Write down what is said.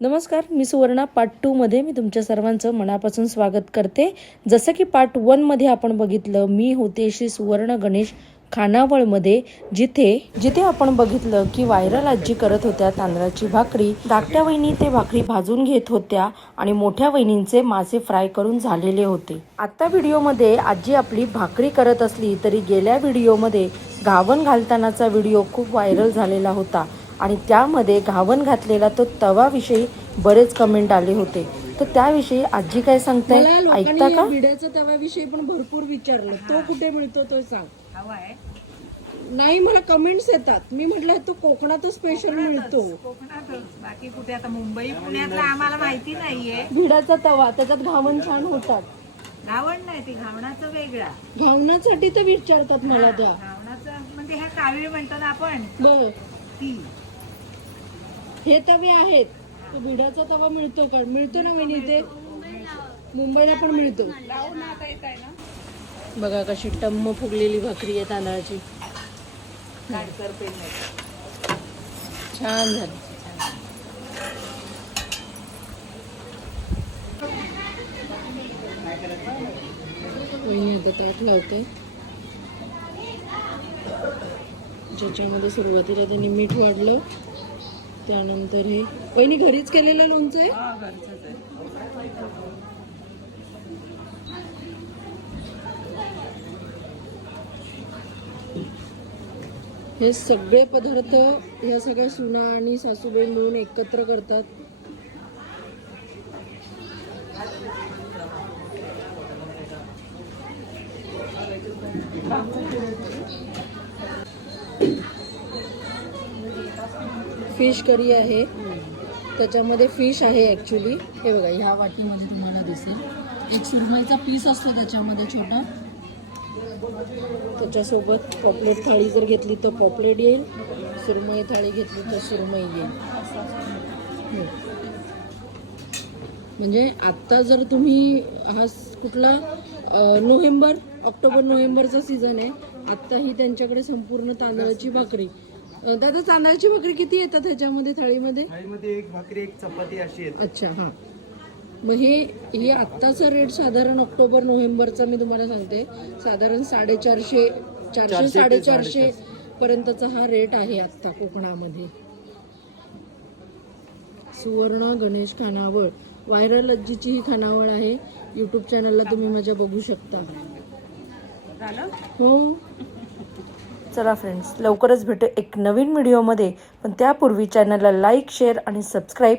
नमस्कार मी सुवर्णा पार्ट टूमध्ये मी तुमच्या सर्वांचं मनापासून स्वागत करते. जसं की पार्ट वनमध्ये आपण बघितलं मी होते श्री सुवर्ण गणेश खानावळमध्ये जिथे जिथे आपण बघितलं की व्हायरल आजी करत होत्या तांदळाची भाकरी. धाकट्या वहिनी ते भाकरी भाजून घेत होत्या आणि मोठ्या वहिनींचे मासे फ्राय करून झालेले होते. आत्ता व्हिडिओमध्ये आजी आपली भाकरी करत असली तरी गेल्या व्हिडिओमध्ये घावन घालतानाचा व्हिडिओ खूप व्हायरल झालेला होता. आणि त्यामध्ये घावन घातलेला तो तवाविषयी बरेच कमेंट आले होते. तर त्याविषयी आजी काय सांगताय? ऐकता का? विड्याचा तव्याविषयी पण भरपूर विचारलं. तो कुठे मिळतो तो सांग. हवाय नाही मला कमेंट्स येतात. मी म्हटलं तो कोकणातच स्पेशल मिळतो. कोकणातच. बाकी कुठे आता मुंबई पुण्यातलं आम्हाला माहिती नाहीये. भिडाचा तवा त्याच्यात घावन छान होतात. घावण नाही ती घावणाचं वेगळा. घावण्यासाठी तर विचारतात मला त्या. घावणाचं म्हणजे ह्या कावीळ म्हणतो ना आपण ती. हे तवे आहेत. तो भिडाचा तवा मिळतो का? मिळतो ना वहिनी इथे? मुंबईला पण मिळतो. बघा कशी टम्म फुगलेली भाकरी आहे तांदळाची. छान झाली. वहिनी आता ताट लावते ज्याच्यामध्ये सुरुवातीला त्यांनी मीठ वाढलं त्यानंतर हे वहिनी घरीच केलेलं लोणचं आहे? हे सगळे पदार्थ ह्या सगळ्या सुना आणि सासूबाई मिळून एकत्र करतात. फिश करी आहे. त्याच्यामध्ये फिश आहे ॲक्च्युली हे बघा ह्या वाटीमध्ये तुम्हाला दिसेल. एक सुरमईचा पीस असतो त्याच्यामध्ये छोटा. त्याच्यासोबत पॉपलेट थाळी जर घेतली तर पॉपलेट येईल. सुरमई थाळी घेतली तर सुरमई येईल. हो. म्हणजे आत्ता जर तुम्ही हा कुठला नोव्हेंबर ऑक्टोबर नोव्हेंबरचा सीझन आहे. आत्ता ही त्यांच्याकडे संपूर्ण तांदळाची भाकरी. दादा तांदळाची भाकरी किती येतात ह्याच्यामध्ये थाळीमध्ये? थाळीमध्ये एक भाकरी एक चपाती अशी येते. अच्छा हां. मग हे हे आत्ताचा रेट साधारण ऑक्टोबर नोव्हेंबरचा मी तुम्हाला सांगते. साधारण साडेचारशे चारशे साडेचारशे पर्यंतचा हा रेट आहे आत्ता कोकणामध्ये. सुवर्ण गणेश खानावळ. व्हायरल आजीची ही खानावळ आहे. यूट्यूब चॅनलला तुम्ही माझ्या बघू शकता. हो. चला फ्रेंड्स लवकरच भेटू एक नवीन व्हिडिओमध्ये पण त्यापूर्वी चॅनलला लाईक शेअर आणि सबस्क्राईब